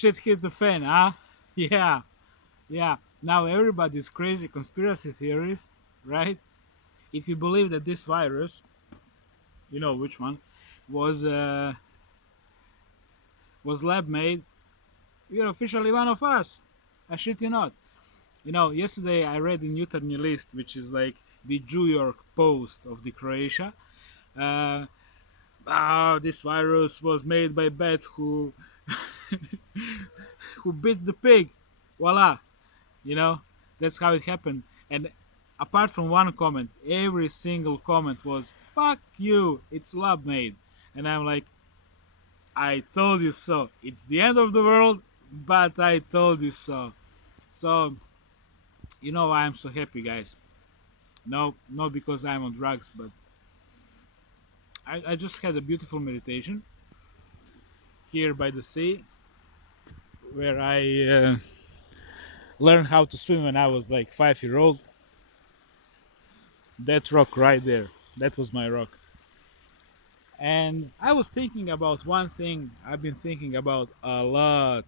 Shit hit the fan, huh? Yeah, yeah. Now everybody's crazy conspiracy theorist, right? If you believe that this virus, you know which one, was uh, was lab made, you're officially one of us. I shit you not. You know, yesterday I read in Jutarnji List, which is like the New York Post of the Croatia. Uh, this virus was made by bat who bit the pig. Voila, you know, that's how it happened. And apart from one comment, every single comment was "fuck you," it's lab made, and I'm like, I told you so. It's the end of the world, but I told you so. So you know why I'm so happy, guys. No, not because I'm on drugs, but I just had a beautiful meditation here by the sea, where I learned how to swim when I was like 5 year old. That rock right there, that was my rock. And I was thinking about one thing I've been thinking about a lot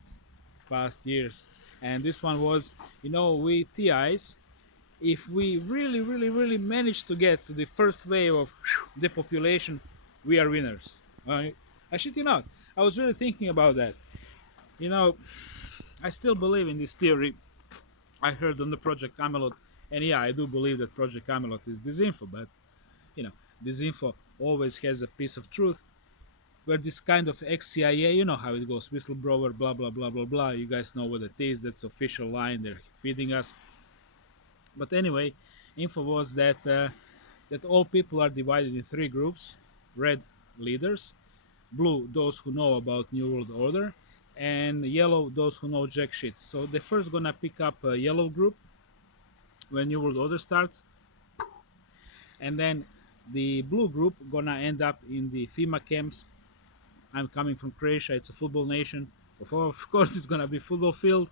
past years, and this one was, you know, we TIs, if we really, really, really manage to get to the first wave of depopulation, we are winners. I shit you not. I was really thinking about that. You know, I still believe in this theory I heard on the Project Camelot, and yeah, I do believe that Project Camelot is disinfo, but you know, disinfo always has a piece of truth. Where this kind of ex-CIA, you know how it goes, whistleblower, blah blah blah blah blah. You guys know what it is. That's official line. They're feeding us. But anyway, info was that all people are divided in three groups: red, leaders; blue, those who know about New World Order; and yellow, those who know jack shit. So they're first gonna pick up a yellow group when New World Order starts, and then the blue group gonna end up in the FEMA camps. I'm coming from Croatia; it's a football nation. Of course, it's gonna be football field,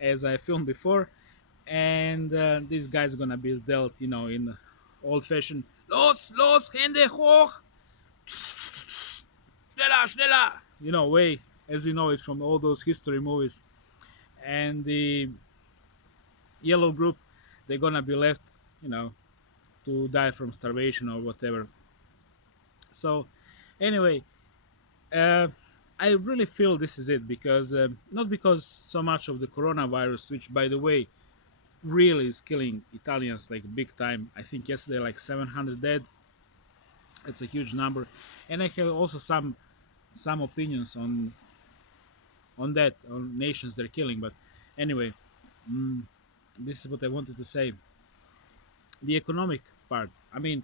as I filmed before, and this guy's gonna be dealt, you know, in old-fashioned "los los Hände hoch, schneller schneller," you know, way as we know it from all those history movies. And the yellow group, they're gonna be left, you know, to die from starvation or whatever. So anyway, uh, I really feel this is it because not because so much of the coronavirus, which by the way really is killing Italians like big time. I think yesterday like 700 dead. It's a huge number, and I have also some opinions on that, on nations they're killing. But anyway, this is what I wanted to say. The economic part. I mean,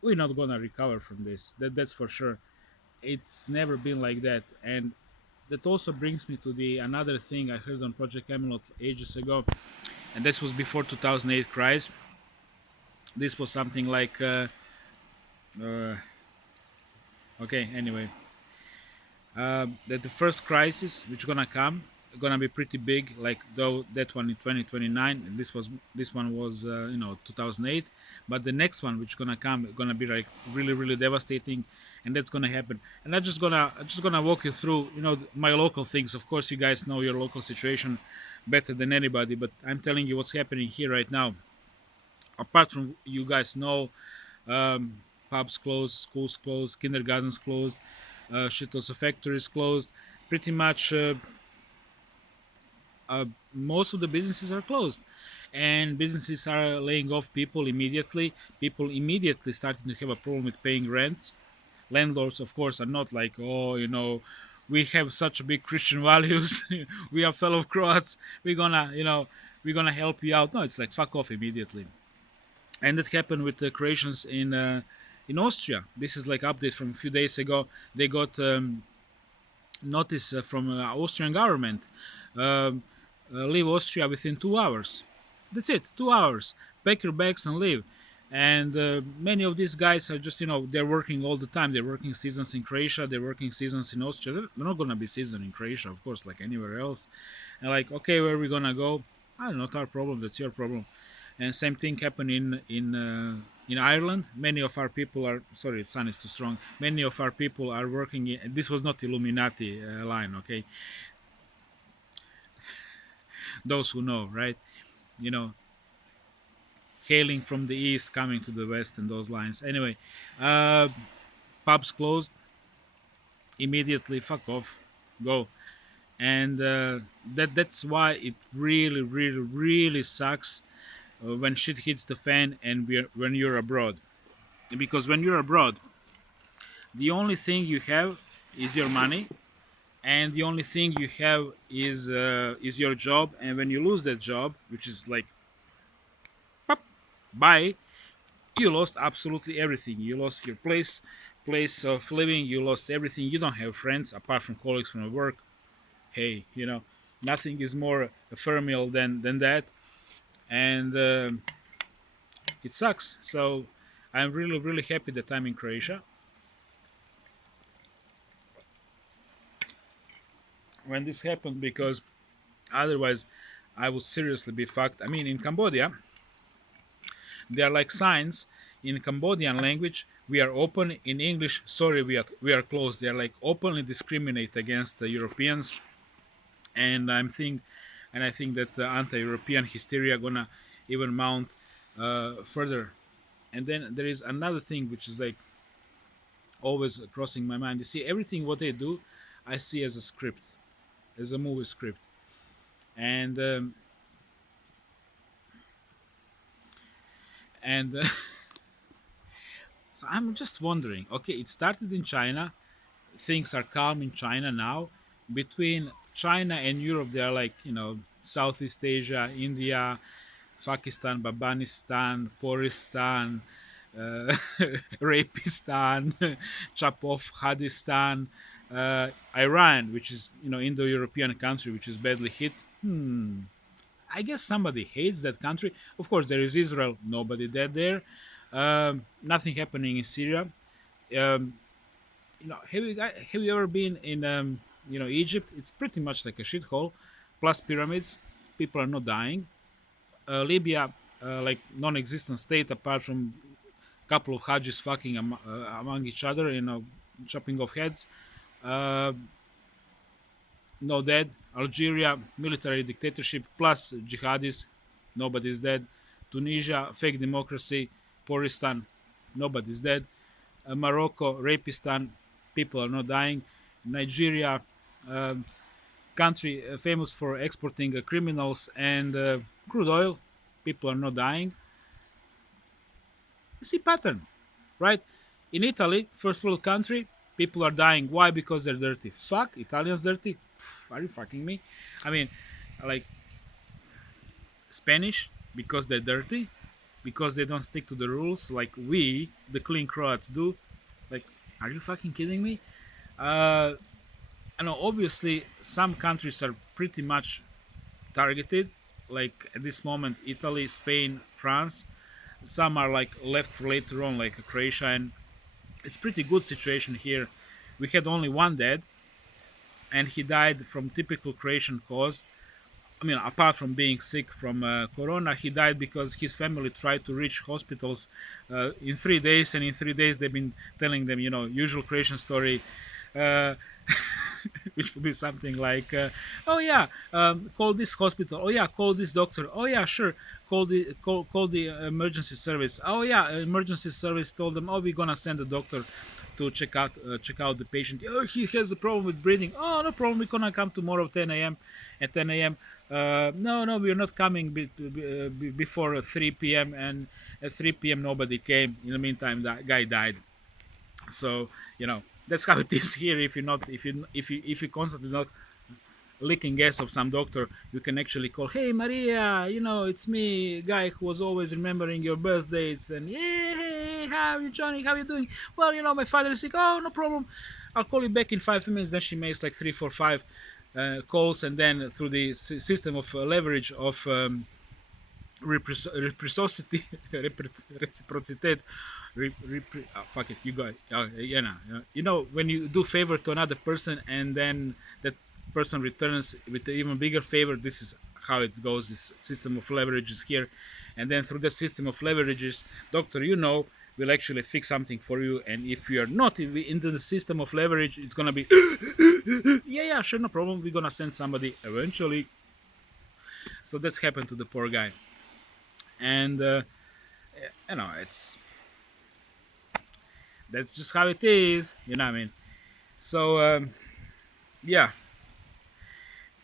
we're not gonna recover from this. That's for sure. It's never been like that, and that also brings me to the another thing I heard on Project Camelot ages ago, and this was before 2008 crisis. This was something like, uh, okay, anyway, that the first crisis which gonna come gonna be pretty big, like though that one in 2029, and this one was you know 2008, but the next one which gonna come gonna be like really really devastating, and that's gonna happen. And I'm just gonna walk you through, you know, my local things. Of course, you guys know your local situation better than anybody, but I'm telling you what's happening here right now. Apart from you guys know, pubs closed, schools closed, kindergartens closed, shitloads of factories closed. Pretty much most of the businesses are closed, and businesses are laying off people immediately. People immediately starting to have a problem with paying rents. Landlords, of course, are not like, oh, you know, we have such big Christian values, we are fellow Croats, we're gonna, you know, we're gonna help you out. No, it's like fuck off immediately. And that happened with the Croatians in Austria. This is like update from a few days ago. They got notice from Austrian government. Um, leave Austria within 2 hours. That's it, 2 hours. Pack your bags and leave. And many of these guys are just, you know, they're working all the time. They're working seasons in Croatia. They're working seasons in Austria. They're not gonna be season in Croatia, of course, like anywhere else. And like, okay, where are we gonna go? I don't know. Not our problem. That's your problem. And same thing happened in Ireland. Many of our people are sorry, sun is too strong. Many of our people are working. This was not Illuminati line, okay? Those who know, right? You know, hailing from the east, coming to the west, and those lines. Anyway, uh, pubs closed immediately. Fuck off, go. And that's why it really, really, really sucks when shit hits the fan and when you're abroad. Because when you're abroad, the only thing you have is your money, and the only thing you have is your job. And when you lose that job, which is like pop, bye, you lost absolutely everything. You lost your place of living. You lost everything. You don't have friends apart from colleagues from work. Hey, nothing is more ephemeral than that, and it sucks. So I'm really, really happy that I'm in Croatia when this happened, because otherwise I would seriously be fucked. I mean, in Cambodia, they are like signs in Cambodian language. We are open. In English, sorry, we are closed. They are like openly discriminate against the Europeans, and I think that the anti-European hysteria gonna even mount further. And then there is another thing which is like always crossing my mind. You see, everything what they do, I see as a script, as a movie script, and and so I'm just wondering. Okay, it started in China. Things are calm in China now. Between China and Europe, they are like Southeast Asia, India, Pakistan, Babanistan, Poristan, uh, Rapistan, Chapov, Hadistan, Iran, which is Indo-European country, which is badly hit. I guess somebody hates that country. Of course, there is Israel. Nobody dead there. Nothing happening in Syria. Um, have you ever been in Egypt? It's pretty much like a shithole. Plus pyramids. People are not dying. Libya, like non-existent state apart from couple of Hajis fucking among each other, chopping off heads. Uh, no dead. Algeria, military dictatorship plus jihadis, nobody's dead. Tunisia, fake democracy. Poristan, nobody's dead. Morocco, Rapistan, people are not dying. Nigeria, um, country famous for exporting criminals and crude oil, people are not dying. You see pattern, right? In Italy, first world country, people are dying. Why? Because they're dirty. Fuck, Italians dirty? Pff, are you fucking me? I mean, like Spanish, because they're dirty, because they don't stick to the rules like we, the clean Croats, do. Like, are you fucking kidding me? Uh, I know obviously some countries are pretty much targeted, like at this moment, Italy, Spain, France. Some are like left for later on, like Croatia, and it's pretty good situation here. We had only one dead, and he died from typical Croatian cause. I mean, apart from being sick from corona, he died because his family tried to reach hospitals in 3 days, and in 3 days they've been telling them, usual Croatian story, uh, which would be something like, "Oh yeah, call this hospital. Oh yeah, call this doctor. Oh yeah, sure, call the emergency service. Oh yeah, emergency service told them, oh, we're gonna send a doctor to check out the patient. Oh, he has a problem with breathing. Oh, no problem. We're gonna come tomorrow 10 a.m. At 10 a.m. No, no, we're not coming before 3 p.m. And at 3 p.m. nobody came. In the meantime, that guy died. So that's how it is here. If you constantly not licking gas of some doctor, you can actually call, hey Maria, it's me, guy who was always remembering your birthdays, and yeah, hey, how are you, Johnny, how are you doing? Well, my father is sick. Oh, no problem, I'll call you back in 5 minutes. Then she makes like 3 4 5 calls, and then through the system of leverage of reciprocity, reciprocity, fuck it, you got, when you do favor to another person and then that person returns with an even bigger favor. This is how it goes. This system of leverages here, and then through the system of leverages, doctor, will actually fix something for you. And if you are not into the system of leverage, it's gonna be yeah, sure, no problem, we're gonna send somebody eventually. So that's happened to the poor guy, and it's that's just how it is. You know what I mean? So yeah,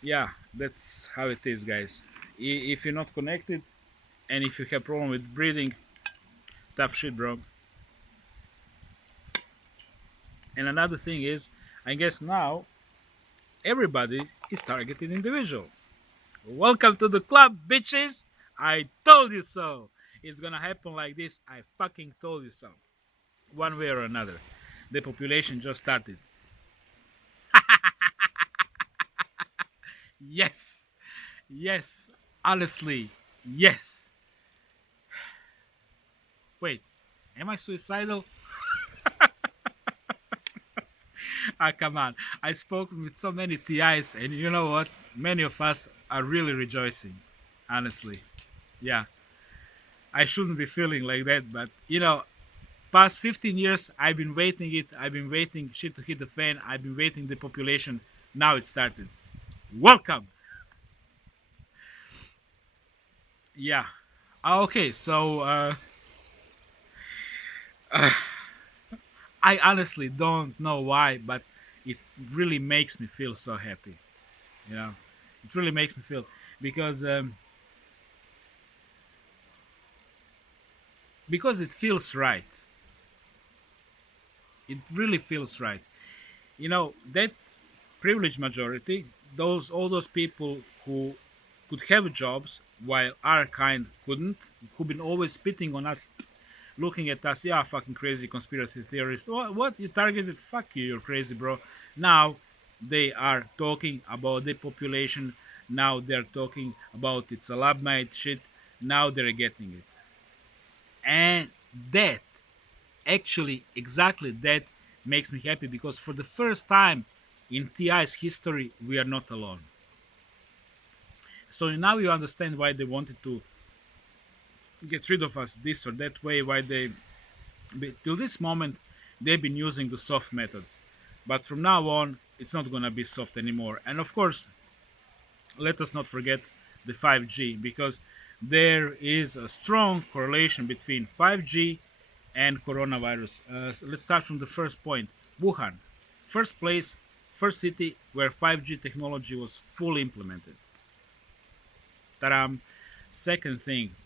yeah, that's how it is, guys. If you're not connected and if you have problem with breathing, tough shit, bro. And another thing is, I guess now everybody is targeted individual. Welcome to the club, bitches. I told you so. It's gonna happen like this. I fucking told you so. One way or another. The population just started. Yes. Yes. Honestly. Yes. Wait. Am I suicidal? Ah, come on. I spoke with so many TIs, and you know what? Many of us are really rejoicing. Honestly. Yeah. I shouldn't be feeling like that, but past 15 years, I've been waiting it. I've been waiting shit to hit the fan. I've been waiting the population. Now it started. Welcome. Yeah. Okay, so I honestly don't know why, but it really makes me feel so happy. You know, it really makes me feel because it feels right. It really feels right. That privileged majority, those all those people who could have jobs while our kind couldn't, who've been always spitting on us, looking at us, yeah, fucking crazy conspiracy theorists. What you targeted? Fuck you, you're crazy, bro. Now they are talking about the population. Now they're talking about it's a lab made shit. Now they're getting it, and that actually exactly that makes me happy because for the first time in TI's history, we are not alone. So now you understand why they wanted to get rid of us this or that way, why they, till this moment, they've been using the soft methods. But from now on, it's not going to be soft anymore. And of course, let us not forget the 5G because there is a strong correlation between 5G and coronavirus. So let's start from the first point. Wuhan, first place, first city where 5G technology was fully implemented. Taram. Second thing,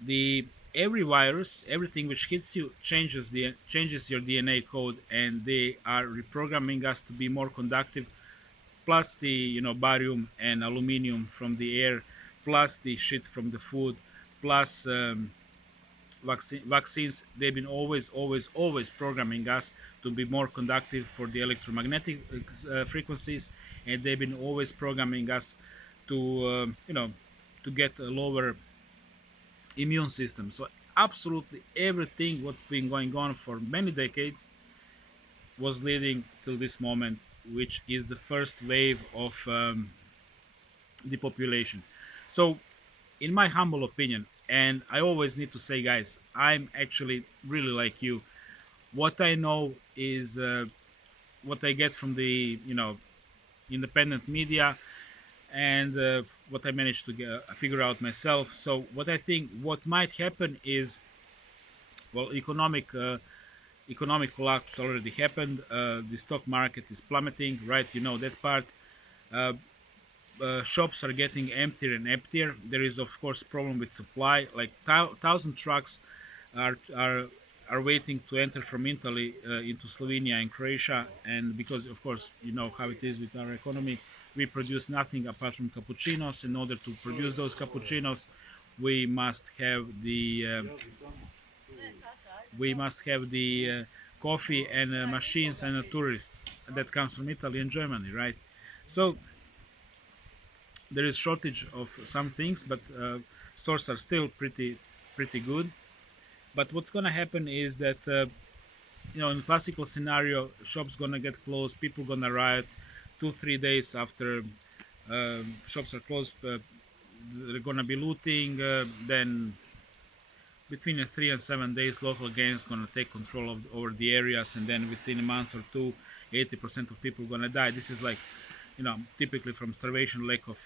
the every virus, everything which hits you changes your DNA code, and they are reprogramming us to be more conductive. Plus the barium and aluminium from the air, plus the shit from the food, plus vaccines. They've been always programming us to be more conductive for the electromagnetic frequencies, and they've been always programming us to to get a lower immune system. So absolutely everything what's been going on for many decades was leading to this moment, which is the first wave of the population. So, in my humble opinion, and I always need to say, guys, I'm actually really like you. What I know is what I get from the independent media and what I managed to figure out myself. So, what I think what might happen is, well, economic collapse already happened. The stock market is plummeting, right? You know that part. Uh, Shops are getting emptier and emptier. There is, of course, problem with supply. Like thousand trucks are are waiting to enter from Italy into Slovenia and Croatia, and because, of course, you know how it is with our economy, we produce nothing apart from cappuccinos. In order to produce those cappuccinos, we must have the coffee and machines and tourists that comes from Italy and Germany, right? So there is shortage of some things, but stores are still pretty good. But what's gonna happen is that in classical scenario, shops gonna get closed, people gonna riot. 2 3 days after shops are closed, they're gonna be looting. Then between 3 and 7 days, local gangs gonna take control of over the areas, and then within a month or two, 80% of people gonna die. This is like typically from starvation, lack of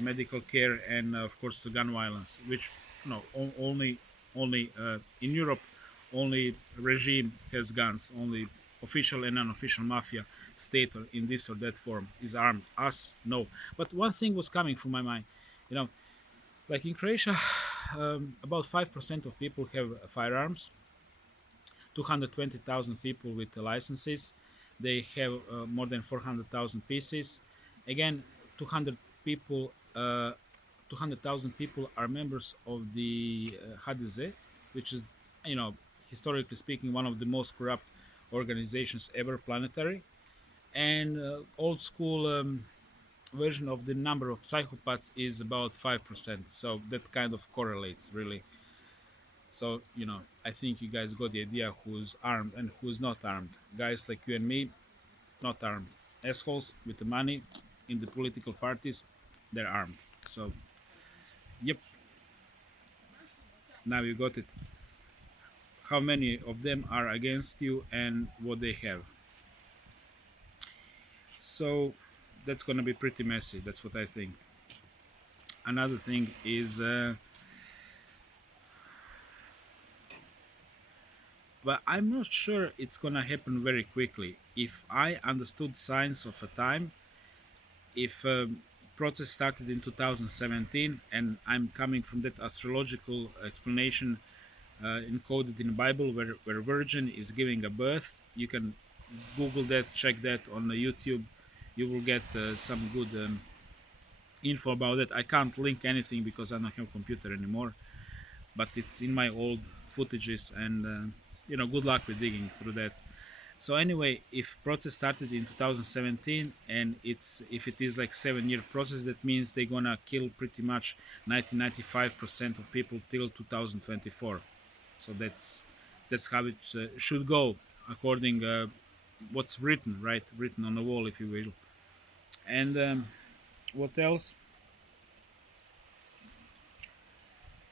medical care, and of course gun violence, which only in Europe, only regime has guns, only official and unofficial mafia state or in this or that form is armed. Us, no. But one thing was coming from my mind, you know, like in Croatia, about 5% of people have firearms. 220,000 people with licenses. They have more than 400,000 pieces. Again, 200 people, 200,000 people are members of the HDZ, which is, you know, historically speaking, one of the most corrupt organizations ever, planetary. And old school version of the number of psychopaths is about 5%. So that kind of correlates really. So, I think you guys got the idea who's armed and who's not armed. Guys like you and me, not armed. Assholes with the money in the political parties, they're armed. So, yep, now you got it. How many of them are against you and what they have? So, that's gonna be pretty messy. That's what I think. Another thing is, but I'm not sure it's gonna happen very quickly. If I understood signs of a time, if process started in 2017 and I'm coming from that astrological explanation encoded in the Bible where virgin is giving a birth, you can Google that, check that on the YouTube. You will get some good info about it. I can't link anything because I don't have a computer anymore, but it's in my old footages, and good luck with digging through that. So anyway, if process started in 2017 and if it is like 7-year process, that means they're gonna kill pretty much 95% of people till 2024. So that's how it should go according what's written, right? Written on the wall, if you will. And what else?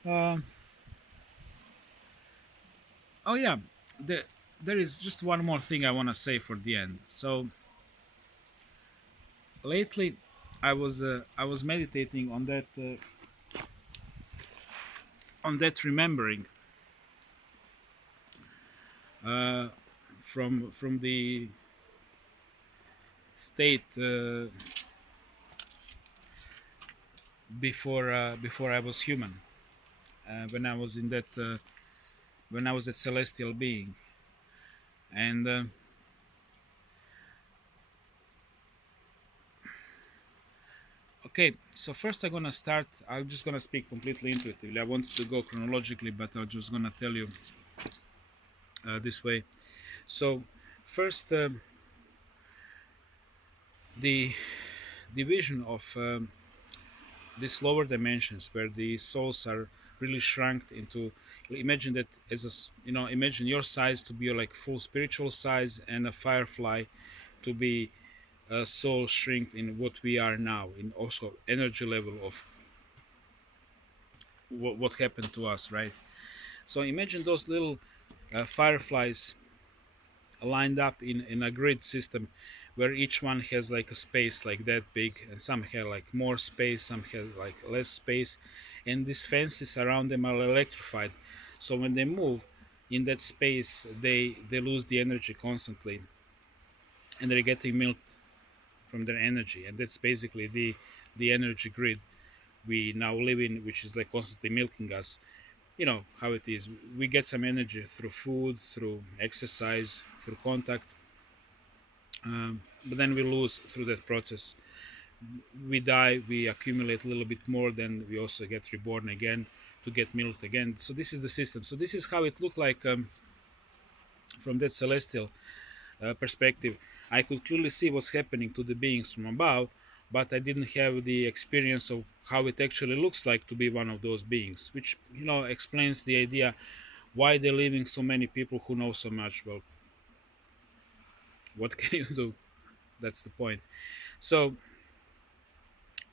Um oh yeah, there is just one more thing I want to say for the end. So lately, I was meditating on that remembering uh, from the state before I was human, when I was in that when I was a celestial being, and okay. So first, I'm gonna start. I'm just gonna speak completely intuitively. I wanted to go chronologically, but I'm just gonna tell you this way. So first, the division of these lower dimensions where the souls are really shrunk into, imagine that as imagine your size to be like full spiritual size, and a firefly to be a soul shrink in what we are now, in also energy level of what happened to us, right? So imagine those little fireflies lined up in a grid system where each one has like a space like that big, and some have like more space, some have like less space, and these fences around them are electrified. So when they move in that space, they lose the energy constantly, and they're getting milked from their energy, and that's basically the energy grid we now live in, which is like constantly milking us. You know how it is. We get some energy through food, through exercise, through contact, but then we lose through that process. We die, we accumulate a little bit more, then we also get reborn again to get milked again. So this is the system. So this is how it looked like from that celestial perspective. I could clearly see what's happening to the beings from above, but I didn't have the experience of how it actually looks like to be one of those beings, which explains the idea why they're leaving so many people who know so much. Well, what can you do? That's the point. So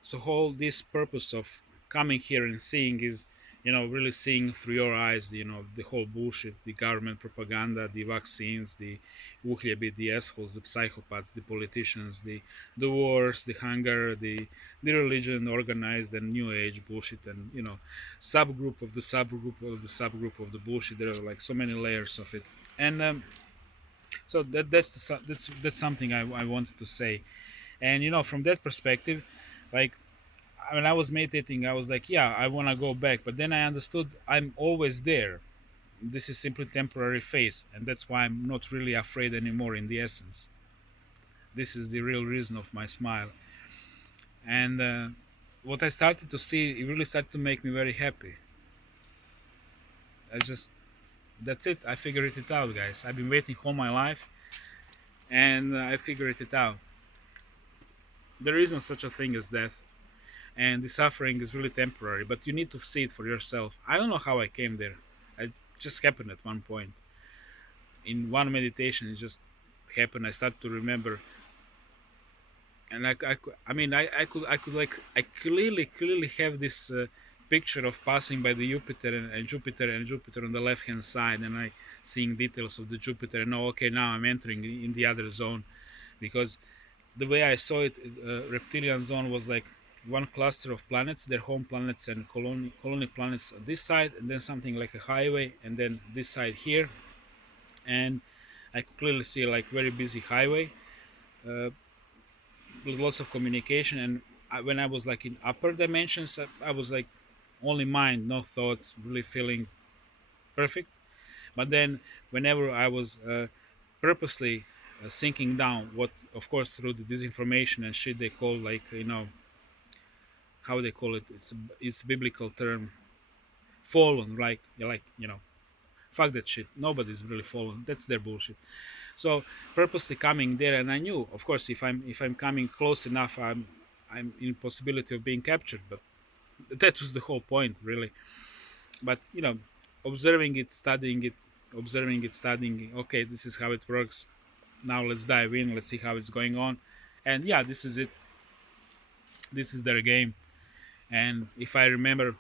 so whole this purpose of coming here and seeing is really seeing through your eyes, the whole bullshit, the government propaganda, the vaccines, the uhljebe, the assholes, the psychopaths, the politicians, the wars, the hunger, the religion, organized and new age bullshit, and subgroup of the subgroup of the subgroup of the bullshit. There are like so many layers of it, and so that's something I wanted to say, and from that perspective, like when I was meditating, I was like, yeah, I want to go back. But then I understood I'm always there. This is simply temporary phase, and that's why I'm not really afraid anymore. In the essence, this is the real reason of my smile. And what I started to see, it really started to make me very happy. I just That's it. I figured it out, guys. I've been waiting all my life, and I figured it out. There isn't such a thing as death, and the suffering is really temporary, but you need to see it for yourself. I don't know how I came there. It just happened at one point. In one meditation, it just happened. I started to remember, and I mean, I clearly have this picture of passing by the Jupiter and Jupiter on the left hand side, and I seeing details of the Jupiter, and okay, now I'm entering in the other zone, because the way I saw it, reptilian zone was like one cluster of planets, their home planets and colony planets on this side, and then something like a highway, and then this side here, and I could clearly see like very busy highway uh, with lots of communication. And when I was like in upper dimensions, I was like only mind, no thoughts, really feeling perfect. But then whenever I was purposely sinking down, what of course through the disinformation and shit they call like how they call it, it's biblical term, fallen, like fuck that shit, nobody's really fallen, that's their bullshit. So purposely coming there, and I knew of course if I'm coming close enough, I'm in possibility of being captured, but that was the whole point really. But observing it, studying it, observing it, studying, okay, this is how it works. Now let's dive in, let's see how it's going on. And yeah, this is it, this is their game. And if I remember,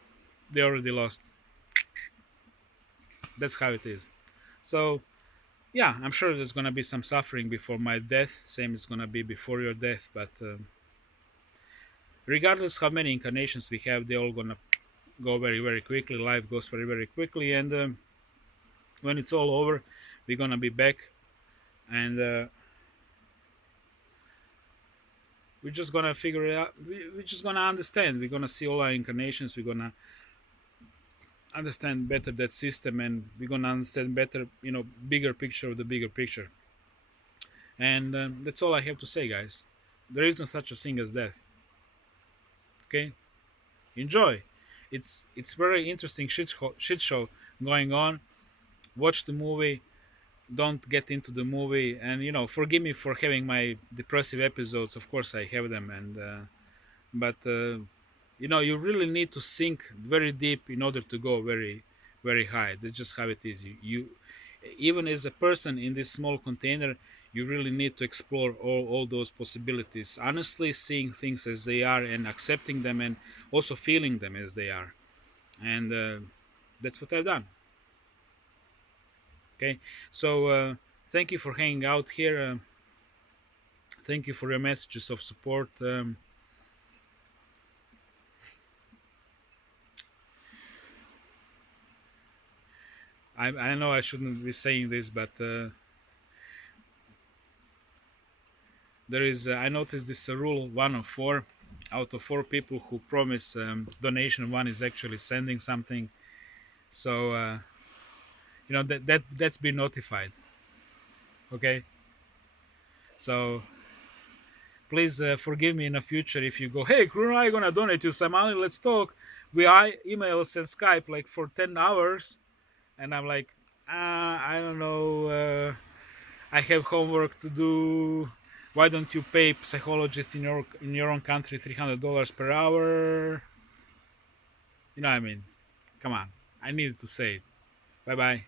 they already lost. That's how it is. So yeah, I'm sure there's gonna be some suffering before my death, same is gonna be before your death. But regardless how many incarnations we have, they're all gonna go very very quickly. Life goes very very quickly, and when it's all over, we're gonna be back, and we're just gonna figure it out. We're just gonna understand. We're gonna see all our incarnations. We're gonna understand better that system, and we're gonna understand better, bigger picture of the bigger picture. And that's all I have to say, guys. There isn't such a thing as death. Okay, enjoy. It's very interesting shit show going on. Watch the movie. Don't get into the movie, and forgive me for having my depressive episodes. Of course, I have them, and but you really need to sink very deep in order to go very very high. That's just how it is. You even as a person in this small container, you really need to explore all those possibilities, honestly seeing things as they are and accepting them, and also feeling them as they are. And that's what I've done. Okay, so thank you for hanging out here. Thank you for your messages of support. I know I shouldn't be saying this, but there is. I noticed this rule: one of four. Out of four people who promise donation, one is actually sending something. So that's been notified. Okay, so please forgive me in the future if you go, hey, Kruno, I'm gonna donate you some money. Let's talk. We emails and Skype like for 10 hours, and I'm like, I don't know. I have homework to do. Why don't you pay psychologists in your own country $300 per hour? You know what I mean? Come on, I needed to say it. Bye bye.